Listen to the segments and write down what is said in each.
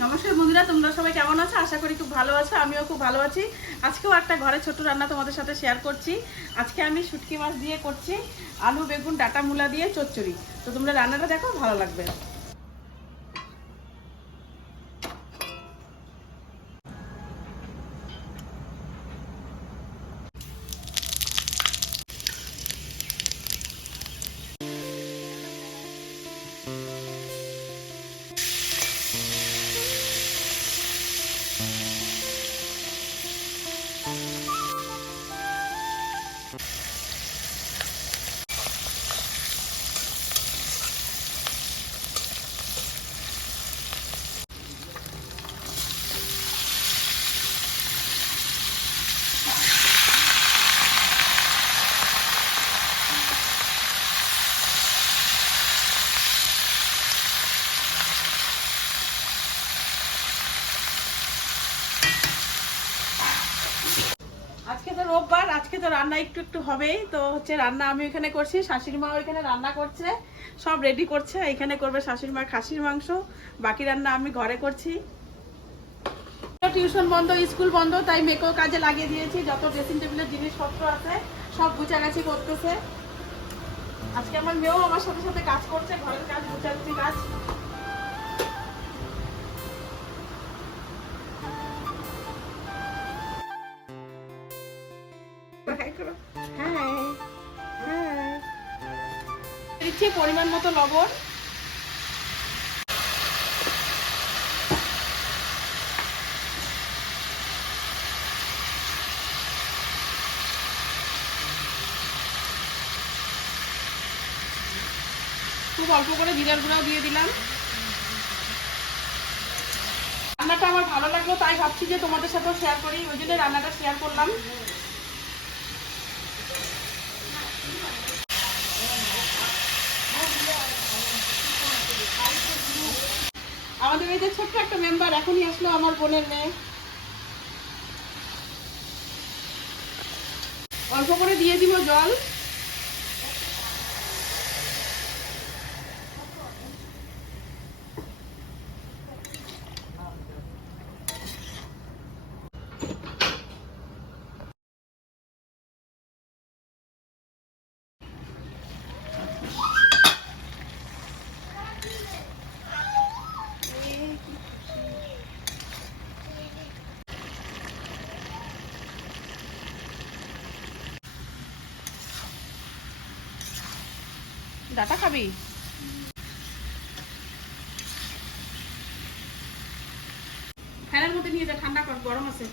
নমস্কার বন্ধুরা, তোমরা সবাই কেমন আছো? আশা করি খুব ভালো আছো। আমিও খুব ভালো আছি। আজকেও একটা ঘরে ছোট রান্না তোমাদের সাথে শেয়ার করছি। আজকে আমি শুটকি মাছ দিয়ে করছি আলু বেগুন ডাটা মূলা দিয়ে চচ্চড়ি। তো তোমরা রান্নাটা দেখো, ভালো লাগবে। আজকে তো রোববার, আজকে তো রান্না একটু একটু হবেই। তো হচ্ছে রান্না আমি এখানে করছি, শাশুড়ি মাও এখানে রান্না করছে, সব রেডি করছে। এখানে করবে শাশুড়ি মা খাসির মাংস, বাকি রান্না আমি ঘরে করছি। টিউশন বন্ধ, স্কুল বন্ধ, তাই মেয়েকেও কাজে লাগিয়ে দিয়েছি। যত ড্রেসিং টেবিলের জিনিসপত্র আছে সব গুছাগাছি করতেছে। আজকে আমার মেয়েও আমার সাথে সাথে কাজ করছে, ঘরের কাজ, গুছাগুছি কাজ। দিচ্ছি পরিমাণ মতো লবণ, খুব অল্প করে জিরার গুঁড়াও দিয়ে দিলাম। রান্নাটা আমার ভালো লাগলো, তাই ভাবছি যে তোমাদের সাথেও শেয়ার করি, ওই জন্য রান্নাটা শেয়ার করলাম। আমাদের এই যে ছোট্ট একটা মেম্বার এখনই আসলো, আমার বোনের মেয়ে। অল্প করে দিয়ে দিব জল। ডাটা খাবি? ফ্যানের মধ্যে নিয়ে যা, ঠান্ডা কর, গরম আছে।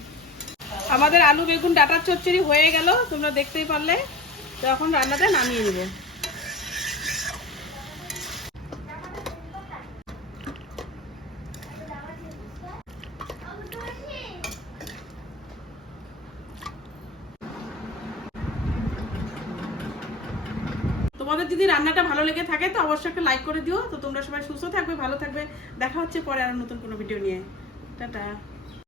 আমাদের আলু বেগুন ডাটার চচ্চড়ি হয়ে গেল, তোমরা দেখতেই পারলে। তো এখন রান্নাটা নামিয়ে নেব। তোমাদের যদি রান্নাটা ভালো লেগে থাকে তো অবশ্যই একটা লাইক করে দিও। তো তোমরা সবাই সুস্থ থাকবে, ভালো থাকবে। দেখা হচ্ছে পরে আর নতুন কোনো ভিডিও নিয়ে। টাটা।